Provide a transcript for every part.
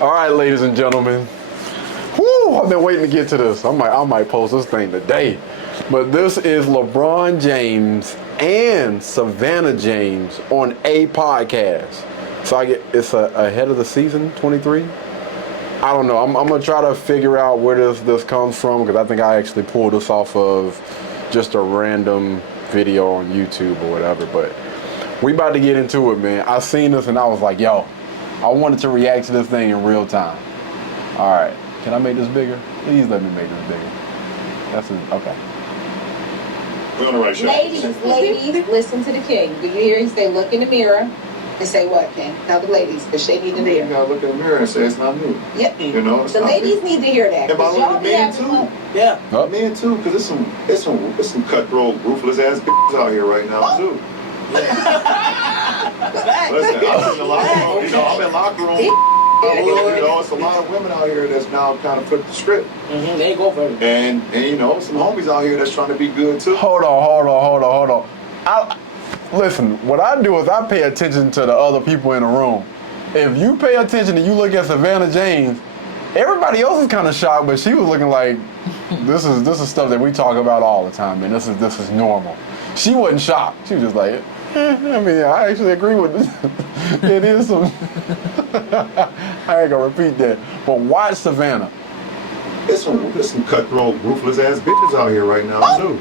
All right, ladies and gentlemen. Whoo, I've been waiting to get to this. I might post this thing today. But this is LeBron James and Savannah James on a podcast. So it's ahead of the season, 23. I don't know. I'm gonna try to figure out where this comes from, because I think I actually pulled this off of just a random video on YouTube or whatever. But we about to get into it, man. I seen this and I was like, yo, I wanted to react to this thing in real time. All right, can I make this bigger? Please let me make this bigger. Okay. We're on the right show. Ladies, listen to the king. Do you hear? He say, look in the mirror and say what, King? Tell the ladies, because they need to hear. You gotta look in the mirror and say it's not me. Yep. You know, the ladies need to hear that. And by the way, men too. Yeah. Men too, because it's some cutthroat, ruthless ass bitches out here right now too. Listen, I'm in the locker room. You know, I'm in locker room. You know, it's a lot of women out here that's now kind of flipped the script. Mm-hmm. They go for it. And you know, some homies out here that's trying to be good too. Hold on. Listen, what I do is I pay attention to the other people in the room. If you pay attention and you look at Savannah James, everybody else is kind of shocked, but she was looking like this is stuff that we talk about all the time, man. This is normal. She wasn't shocked. She was just like, I mean, I actually agree with this. It is some. I ain't gonna repeat that. But watch Savannah. There's some cutthroat, ruthless ass bitches out here right now too.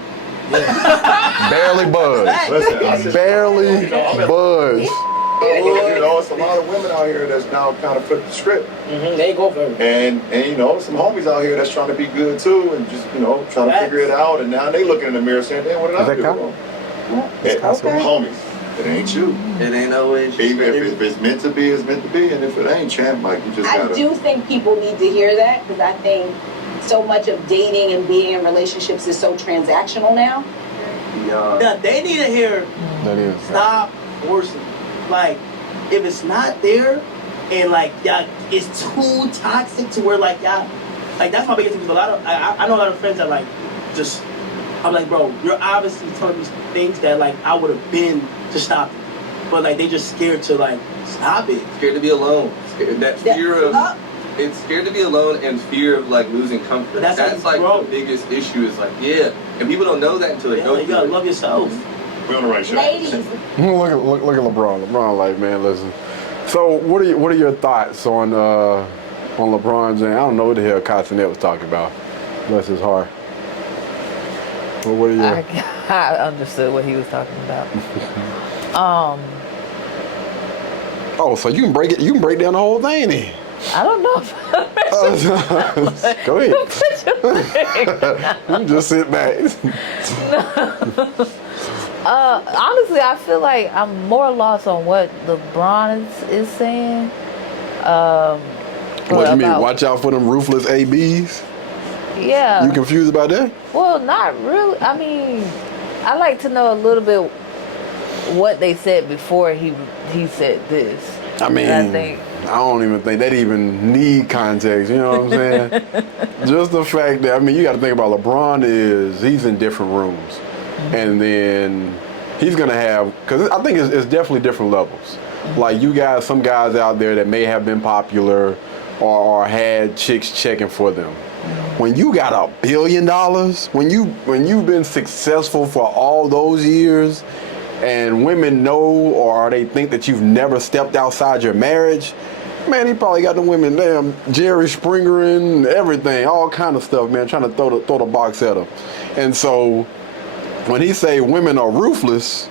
Barely budge. Listen, barely budge. You know, it's a lot of women out here that's now kind of flipped the script. Mm-hmm. They go for it. And you know, some homies out here that's trying to be good too, and just trying to figure it out. And now they looking in the mirror saying, "Damn, what did I do wrong?" Homies. It ain't you. It ain't always. Even if it's meant to be, it's meant to be. And if it ain't, champ, like you just gotta. I do think people need to hear that, because I think so much of dating and being in relationships is so transactional now. Yeah, they need to hear. That is. Stop forcing. Like, if it's not there, and like y'all, it's too toxic to where like y'all, like that's my biggest thing. Because I know a lot of friends that like just. I'm like, bro, you're obviously telling me things that like I would have been to stop it, but like they just scared to like stop it. Scared to be alone. That fear of it's scared to be alone and fear of like losing comfort. That's like the biggest issue. Is like and people don't know that until they go. You gotta love yourself. We're on the right show. Ladies. Look at LeBron. LeBron, like, man, listen. So what are your thoughts on LeBron James? I don't know what the hell Costinette was talking about. Bless his heart. Well, what are you? I understood what he was talking about. Oh, so you can break it. You can break down the whole thing then. I don't know. Go ahead. You just sit back. Honestly, I feel like I'm more lost on what LeBron is saying. What do you mean? Watch out for them ruthless ABs. Yeah. You confused about that? Well, not really. I mean, I like to know a little bit what they said before he said this. I mean, I don't even think they even need context. You know what I'm saying? Just the fact that, I mean, you got to think about LeBron he's in different rooms, and then he's gonna have, because I think it's definitely different levels. Like you guys, some guys out there that may have been popular or had chicks checking for them. When you got $1 billion, when you've been successful for all those years, and women know or they think that you've never stepped outside your marriage, man, he probably got the women, damn Jerry Springer and everything, all kind of stuff, man, trying to throw the box at him. And so when he say women are ruthless,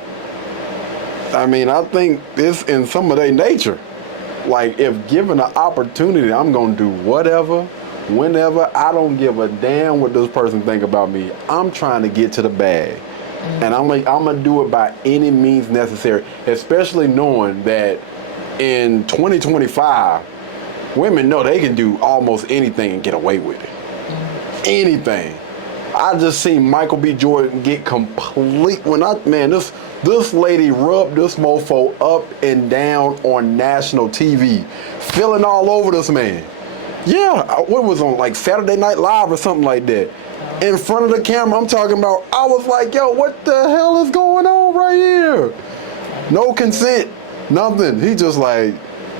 I mean, I think it's in some of their nature. Like, if given an opportunity, I'm gonna do whatever, whenever. I don't give a damn what this person think about me. I'm trying to get to the bag. And I'm gonna do it by any means necessary, especially knowing that in 2025, women know they can do almost anything and get away with it. Anything. I just seen Michael B. Jordan get this lady rubbed this mofo up and down on national TV, feeling all over this man. Yeah, what was on, like Saturday Night Live or something like that? In front of the camera, I'm talking about, I was like, yo, what the hell is going on right here? No consent, nothing. He just like,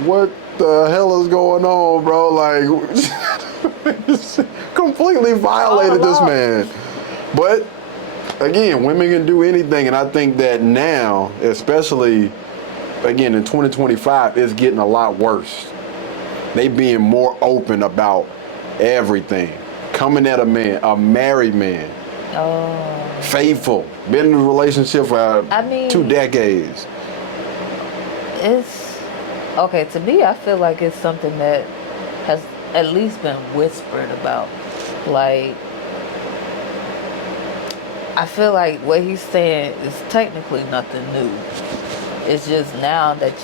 what the hell is going on, bro? Like, completely violated this man. But again, women can do anything, and I think that now, especially again in 2025, it's getting a lot worse. They being more open about everything. Coming at a man, a married man, faithful, been in a relationship for 2 decades. It's okay to me. I feel like it's something that has at least been whispered about. Like, I feel like what he's saying is technically nothing new. It's just now that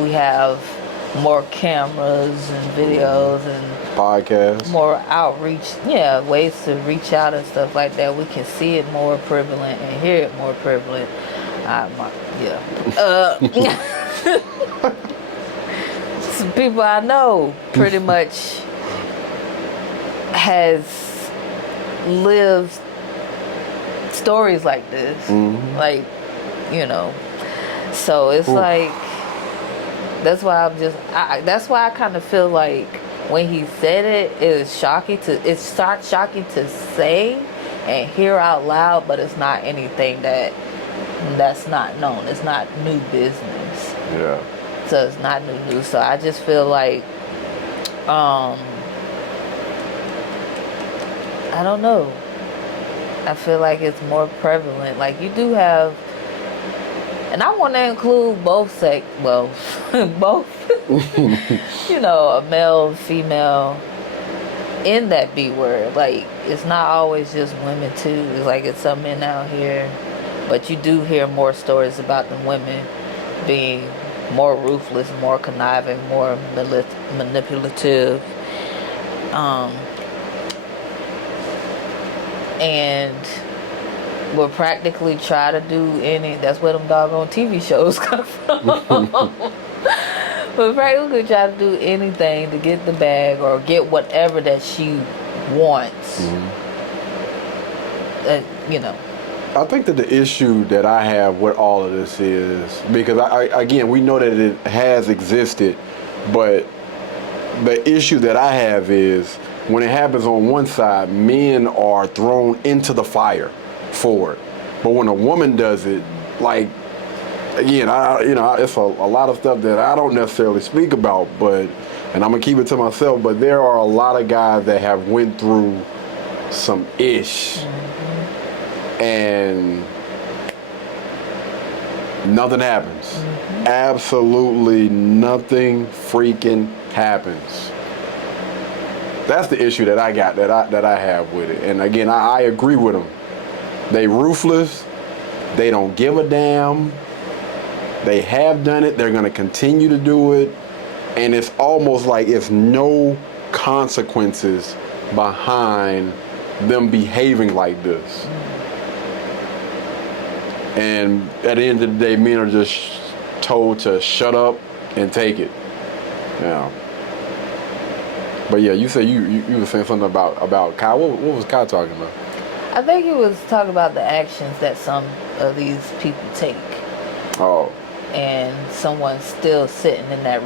we have more cameras and videos and podcasts, more outreach, ways to reach out and stuff like that. We can see it more prevalent and hear it more prevalent. Some people I know pretty much has lived stories like this, like, so it's like, that's why that's why I kind of feel like when he said it, it's shocking to say and hear out loud, but it's not anything that's not known. It's not new business. Yeah. So it's not new news. So I just feel like, I don't know. I feel like it's more prevalent. Like, you do have, and I want to include both both, a male and female in that B word. Like, it's not always just women too. It's like it's some men out here, but you do hear more stories about the women being more ruthless, more conniving, more manipulative, and will practically try to do that's where them doggone TV shows come from. But practically try to do anything to get the bag or get whatever that she wants. I think that the issue that I have with all of this is, because again, we know that it has existed, but the issue that I have is when it happens on one side, men are thrown into the fire for it. But when a woman does it, like, again, it's a lot of stuff that I don't necessarily speak about, and I'm gonna keep it to myself, but there are a lot of guys that have went through some ish and nothing happens. Absolutely nothing freaking happens. That's the issue that I got, that I have with it. And again, I agree with them. They ruthless. They don't give a damn. They have done it. They're gonna continue to do it. And it's almost like it's no consequences behind them behaving like this. And at the end of the day, men are just told to shut up and take it. But yeah, you said you were saying something about Kyle. What was Kyle talking about? I think he was talking about the actions that some of these people take. Oh. And someone's still sitting in that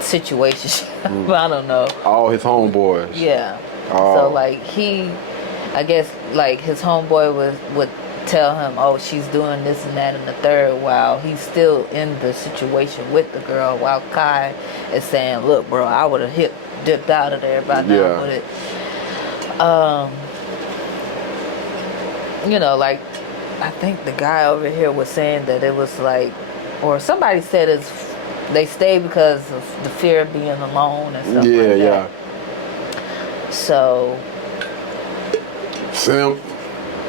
situation. I don't know. All his homeboys. Yeah. Oh. So like I guess like his homeboy would tell him, oh, she's doing this and that and the third, while he's still in the situation with the girl, while Kai is saying, look, bro, I would have dipped out of there by now with it. Like, I think the guy over here was saying that it was like, or somebody said they stay because of the fear of being alone and stuff like that. Yeah. So. Simp.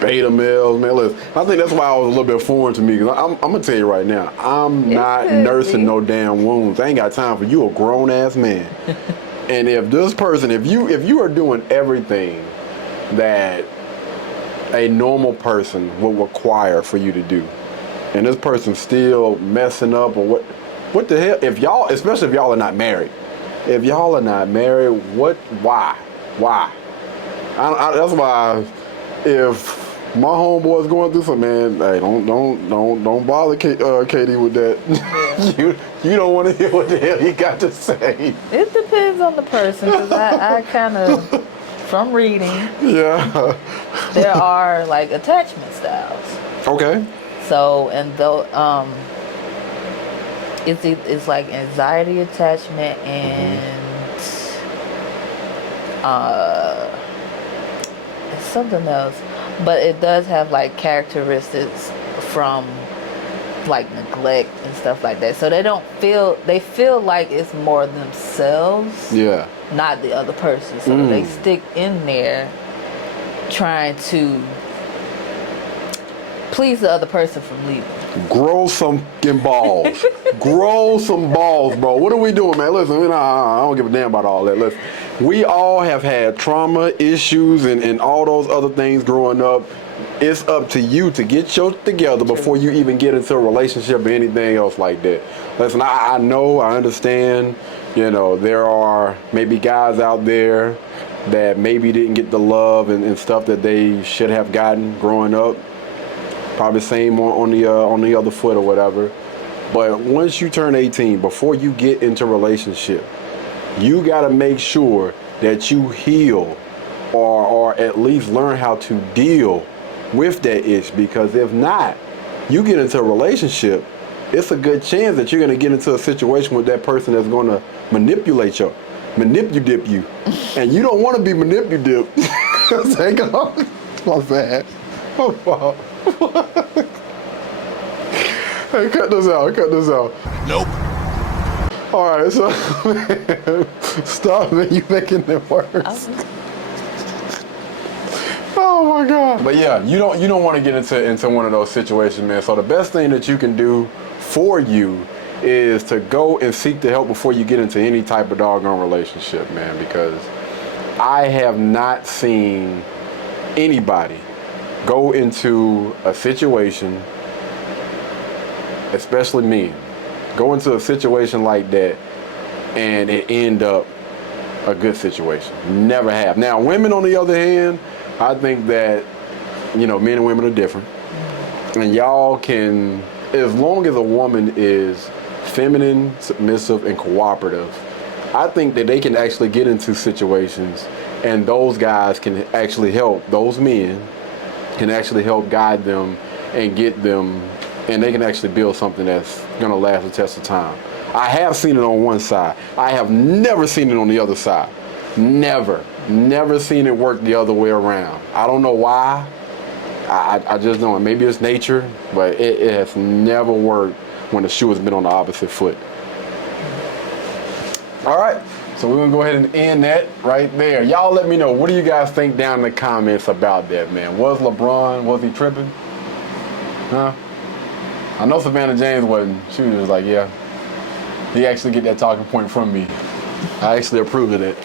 Beta males, man. Listen, I think that's why it was a little bit foreign to me, because I'm gonna tell you right now, I'm not nursing no damn wounds. I ain't got time for you, a grown ass man. And if this person, if you are doing everything that a normal person would require for you to do, and this person's still messing up, or what the hell? If y'all, especially if y'all are not married, why? That's why if my homeboy's going through something, man, hey, don't bother Katie with that. you don't want to hear what the hell he got to say. It depends on the person, because I kind of, from reading, Yeah. there are like attachment styles. Okay. So, and though it's like anxiety attachment and it's something else, but it does have like characteristics from like neglect and stuff like that. So they feel like it's more themselves, Yeah. not the other person. So they stick in there trying to please the other person from leaving. Grow some fucking balls. Grow some balls, bro. What are we doing, man? Listen, I don't give a damn about all that. Listen, we all have had trauma, issues, and all those other things growing up. It's up to you to get your together before you even get into a relationship or anything else like that. Listen, I know, I understand, there are maybe guys out there that maybe didn't get the love and stuff that they should have gotten growing up. Probably same on the other foot or whatever. But once you turn 18, before you get into a relationship, you got to make sure that you heal or at least learn how to deal with that issue, because if not, you get into a relationship, it's a good chance that you're going to get into a situation with that person that's going to manipulate you, and you don't want to be manipulated. My bad. Hey, cut this out. Nope. All right, so stop, man. You making it worse. Oh my God. But yeah, you don't want to get into one of those situations, man. So the best thing that you can do for you is to go and seek the help before you get into any type of doggone relationship, man. Because I have not seen anybody go into a situation, especially men, go into a situation like that and it end up a good situation. Never have. Now, women on the other hand, I think that, men and women are different. And y'all can, as long as a woman is feminine, submissive, and cooperative, I think that they can actually get into situations and those guys can actually help, those men can actually help guide them and get them, and they can actually build something that's gonna last the test of time. I have seen it on one side. I have never seen it on the other side. Never seen it work the other way around. I don't know why. I just don't. Maybe it's nature, but it has never worked when the shoe has been on the opposite foot. All right, so we're gonna go ahead and end that right there. Y'all let me know, what do you guys think down in the comments about that, man? Was he tripping? Huh? I know Savannah James wasn't. She was just like, yeah. He actually get that talking point from me. I actually approved of that.